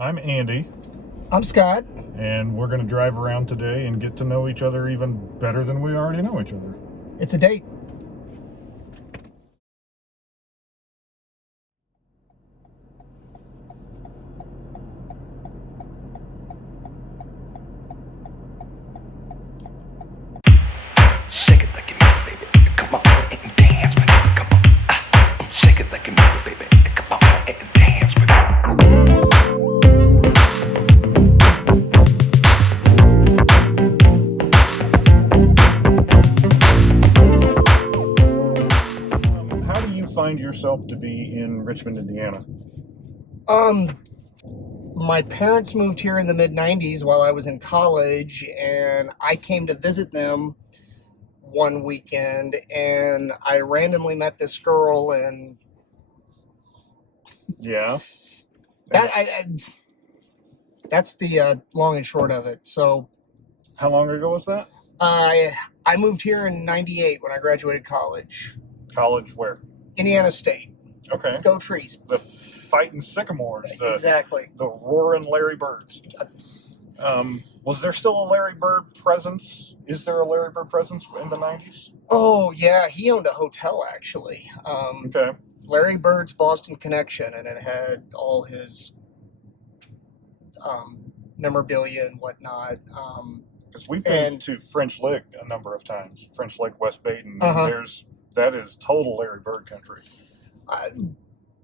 I'm Andy, I'm Scott. and we're going to drive around today and get to know each other even better than we already know each other. It's a date. Shake it like you mean it, baby. Come on and dance with it. Come on. Shake it like you mean it, baby. Come on and dance with it. How do you find yourself to be in Richmond, Indiana? My parents moved here in the mid-90s while I was in college, and I came to visit them one weekend, and I randomly met this girl, and Yeah. that's the long and short of it. So How long ago was that? I moved here in 98 when I graduated college. College where? Indiana State. Okay. Go Trees. The fighting sycamores. Exactly. The roaring Larry Birds. Was there still a Larry Bird presence? Is there a Larry Bird presence in the 90s? Oh, yeah. He owned a hotel, actually. Okay. Larry Bird's Boston Connection, and it had all his memorabilia and whatnot. Because we've been to French Lick a number of times. French Lick, West Baden. Uh-huh. That is total Larry Bird country.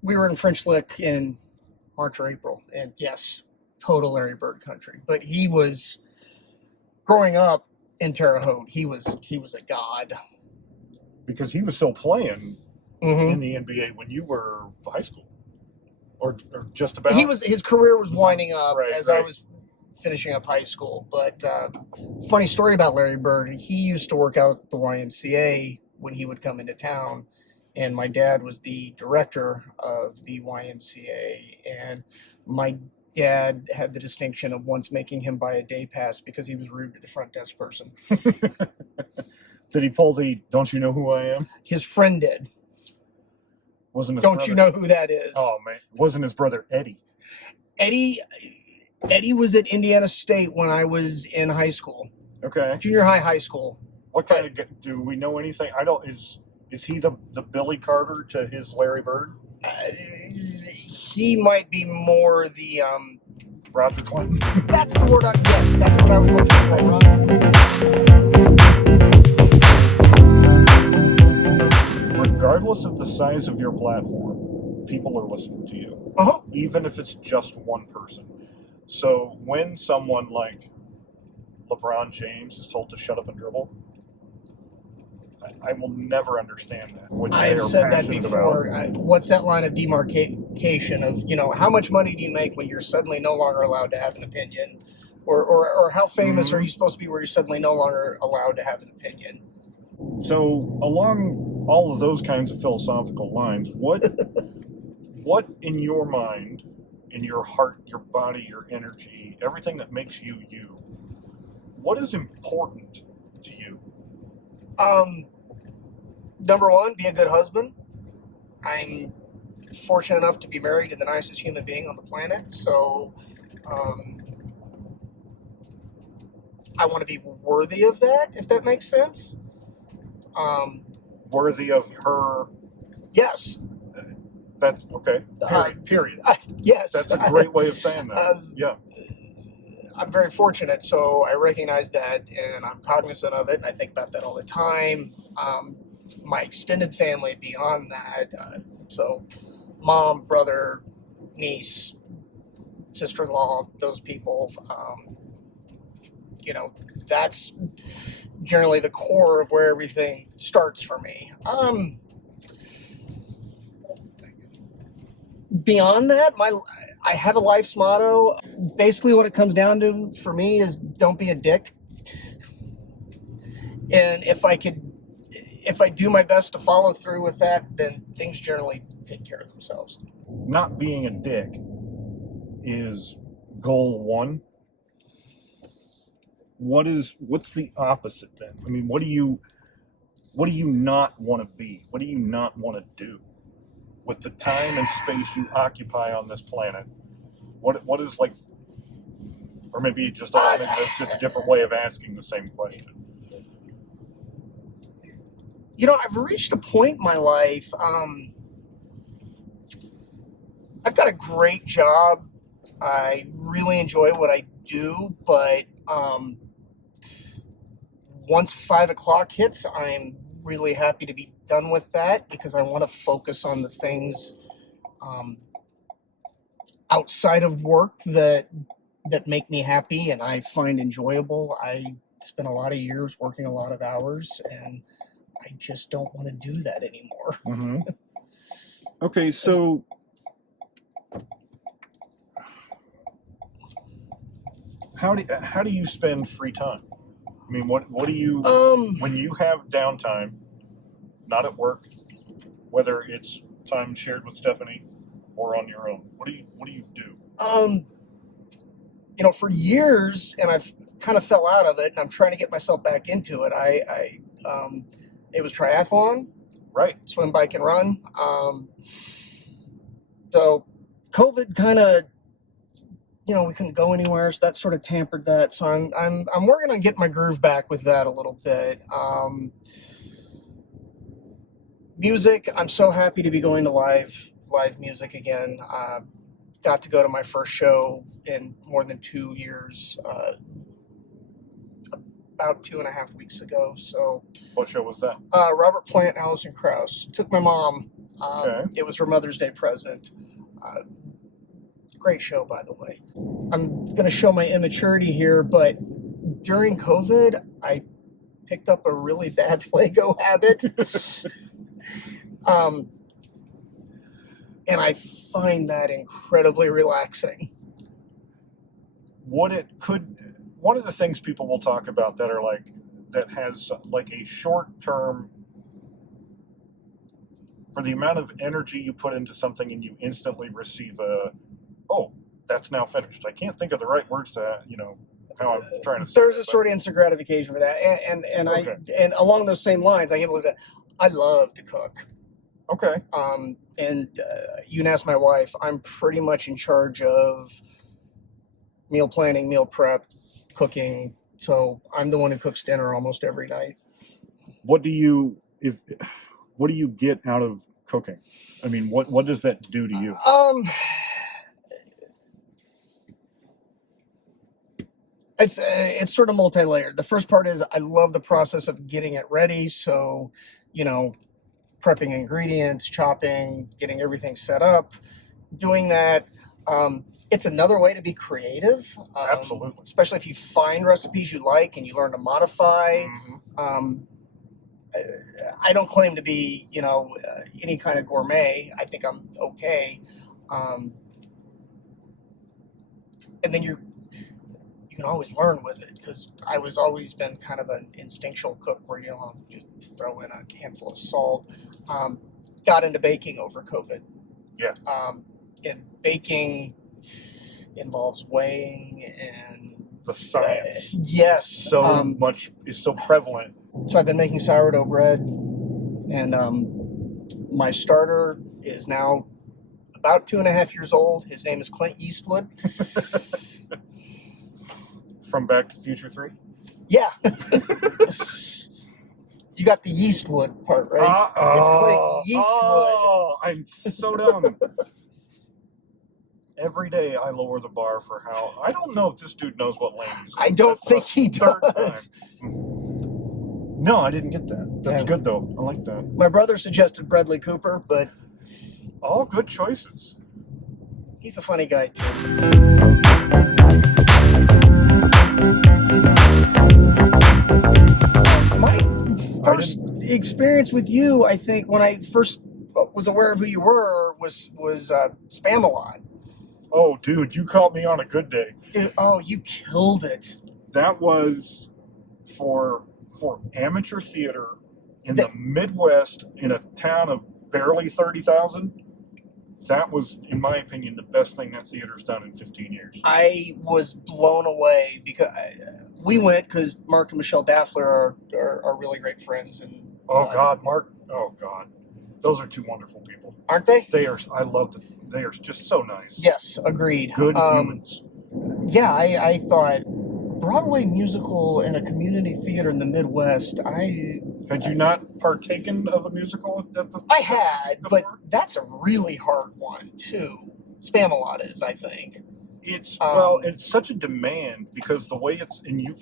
We were in French Lick in March or April, and yes, total Larry Bird country. But he was, growing up in Terre Haute, he was a god. Because he was still playing Mm-hmm. in the NBA when you were high school, or just about. His career was winding up Right, as right. I was finishing up high school. But funny story about Larry Bird, he used to work out at the YMCA when he would come into town, and my dad was the director of the YMCA, and my dad had the distinction of once making him buy a day pass because he was rude to the front desk person. Did he pull the "Don't you know who I am"? His friend did. Wasn't his Don't brother? you know who that is? Oh man, wasn't his brother Eddie? Eddie was at Indiana State when I was in high school, Okay. junior high school. What kind of do we know anything? I don't. Is he the Billy Carter to his Larry Bird? He might be more the Roger Clinton. that's the word. Yes, that's what I was looking for. Regardless of the size of your platform, people are listening to you. Uh-huh. Even if it's just one person. So when someone like LeBron James is told to shut up and dribble, I will never understand that. Which I've they are said that passionate before. about. What's that line of demarcation of, how much money do you make when you're suddenly no longer allowed to have an opinion? Or how famous are you supposed to be where you're suddenly no longer allowed to have an opinion? So along all of those kinds of philosophical lines, what in your mind, in your heart, your body, your energy, everything that makes you you, what is important to you? Number one, be a good husband. I'm fortunate enough to be married to the nicest human being on the planet, so I want to be worthy of that, if that makes sense. Worthy of her. Yes. That's okay. Period. Yes. That's a great way of saying that. Yeah. I'm very fortunate, so I recognize that, and I'm cognizant of it, and I think about that all the time. My extended family beyond that, so mom, brother, niece, sister-in-law, those people, that's generally the core of where everything starts for me. Beyond that, I have a life's motto. Basically, what it comes down to for me is don't be a dick. And if I do my best to follow through with that, then things generally take care of themselves. Not being a dick is goal one. What's the opposite then? I mean, what do you not want to be? What do you not want to do with the time and space you occupy on this planet? What is like, or maybe just it's just a different way of asking the same question. I've reached a point in my life. I've got a great job. I really enjoy what I do, but once 5 o'clock hits, I'm really happy to be done with that because I want to focus on the things outside of work that make me happy and I find enjoyable. I spent a lot of years working a lot of hours, and I just don't want to do that anymore. Mm-hmm. Okay, so how do you spend free time? I mean, what do you when you have downtime, not at work, whether it's time shared with Stephanie or on your own? What do you do? For years, and I've kind of fell out of it, and I'm trying to get myself back into it. It was triathlon, Right. swim, bike, and run. So COVID kind of, we couldn't go anywhere, so that sort of tampered that. So I'm working on getting my groove back with that a little bit. Music, I'm so happy to be going to live music again. Got to go to my first show in more than 2 years, about 2.5 weeks ago. So, What show was that? Robert Plant, Allison Krauss. Took my mom. Okay. It was her Mother's Day present. Great show, by the way. I'm going to show my immaturity here, but during COVID, I picked up a really bad Lego habit. And I find that incredibly relaxing. One of the things people will talk about that has like a short term, for the amount of energy you put into something and you instantly receive that's now finished. I can't think of the right words to, how I'm trying to say There's it, a sort of instant gratification for that. And Okay. and along those same lines, I can't believe that I love to cook. Okay. And you can ask my wife, I'm pretty much in charge of meal planning, meal prep, cooking. So I'm the one who cooks dinner almost every night. What do you get out of cooking? I mean, what does that do to you? It's sort of multi-layered. The first part is I love the process of getting it ready. So, prepping ingredients, chopping, getting everything set up, doing that. It's another way to be creative. Absolutely. Especially if you find recipes you like and you learn to modify. Mm-hmm. I don't claim to be, any kind of gourmet. I think I'm okay. And then you can always learn with it, because I was always been kind of an instinctual cook where, just throw in a handful of salt. Got into baking over COVID. Yeah. And baking involves weighing and The science. yes. So much is so prevalent. So I've been making sourdough bread, and my starter is now about 2.5 years old. His name is Clint Eastwood. From Back to the Future 3? Yeah. You got the Yeastwood part, right? It's Clint Eastwood. Oh, I'm so dumb. Every day I lower the bar for how... I don't know if this dude knows what lane he's in. I don't think the he third does. time. No, I didn't get that. That's good, though. I like that. My brother suggested Bradley Cooper, but... All good choices. He's a funny guy, too. My first experience with you, I think, when I first was aware of who you were, was Spamalot. Oh, dude, you caught me on a good day. Dude, you killed it. That was for amateur theater in the Midwest, in a town of barely 30,000. That was, in my opinion, the best thing that theater's done in 15 years. I was blown away because we went because Mark and Michelle Daffler are really great friends. And Oh, God, Mark. Oh, God. Those are two wonderful people. Aren't they? They are. I love them. They are just so nice. Yes, agreed. Good humans. Yeah, I thought Broadway musical in a community theater in the Midwest. Had you not partaken of a musical at the? I had, but before? that's a really hard one too. Spamalot is, I think. It's well, it's such a demand because the way it's and you,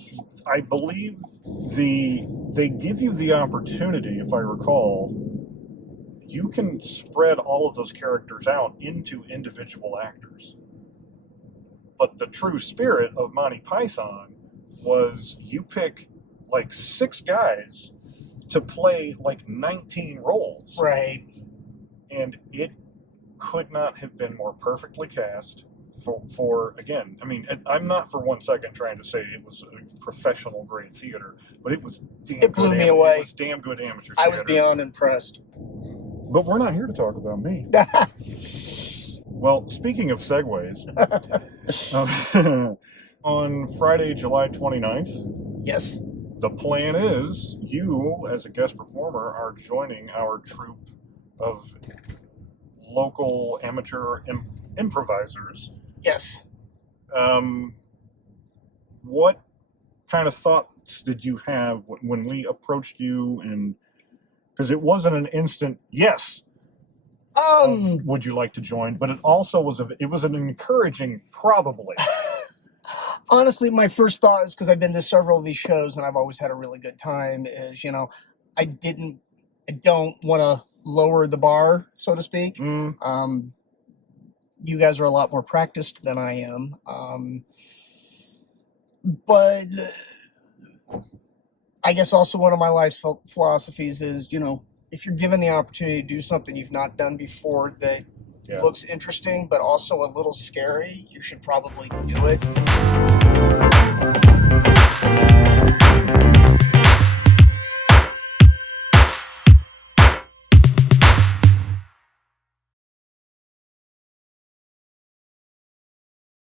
I believe they give you the opportunity, if I recall, you can spread all of those characters out into individual actors. But the true spirit of Monty Python was you pick like 6 guys to play like 19 roles. Right. And it could not have been more perfectly cast for again, I mean, I'm not for one second trying to say it was a professional grade theater, but it was damn It blew good me away. It was damn good amateur I theater. was beyond impressed. But we're not here to talk about me. Well, speaking of segues, on Friday, July 29th, Yes. the plan is you, as a guest performer, are joining our troupe of local amateur improvisers. Yes. What kind of thoughts did you have when we approached you? And because it wasn't an instant yes, would you like to join? But it also was an encouraging probably. Honestly, my first thought is, because I've been to several of these shows and I've always had a really good time, is, I don't want to lower the bar, so to speak. You guys are a lot more practiced than I am. But I guess also one of my life's philosophies is, if you're given the opportunity to do something you've not done before that looks interesting but also a little scary, you should probably do it.